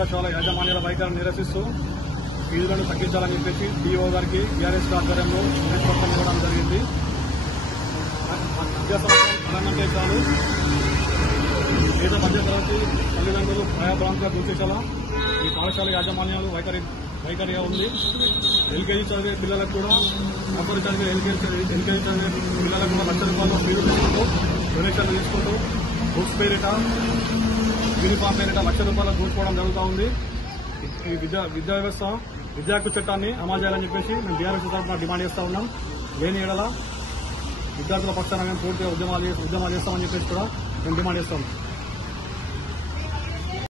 పాఠశాల యాజమాన్యాల వైఖరిని నిరసిస్తూ ఫీజులను తగ్గించాలని చెప్పేసి డిఓ గారికి టీఆర్ఎస్ ఆధ్వర్యంలో వినతిపత్రం ఇవ్వడం జరిగింది. విద్యా సంవత్సరం అనంటే చాలు పేద మధ్యతరగతి తల్లిదండ్రులు భయభ్రాంతిగా గుర్తించాలా ఈ పాఠశాల యాజమాన్యాలు వైఖరిగా ఉంది. ఎల్కేజీ చదివే పిల్లలకు కూడా నర్సరీ చదివే ఎల్కేజీ చదివే పిల్లలకు కూడా ₹1,00,000 ఫీజు తీసుకుంటూ డొనేషన్లు తీసుకుంటూ బుక్స్ పేరిట యూనిఫామ్ పేరిట ₹1,00,000 కూర్చుకోవడం జరుగుతూ ఉంది. ఈ విద్యా వ్యవస్థ విద్యా హక్కు చట్టాన్ని అమలు చేయాలని చెప్పేసి మేము టీఆర్ఎస్ తరఫున డిమాండ్ చేస్తా ఉన్నాం. లేని ఎడల విద్యార్థుల పక్షాన మేము పూర్తిగా ఉద్యమాలు చేస్తామని చెప్పేసి కూడా మేము డిమాండ్ చేస్తాం.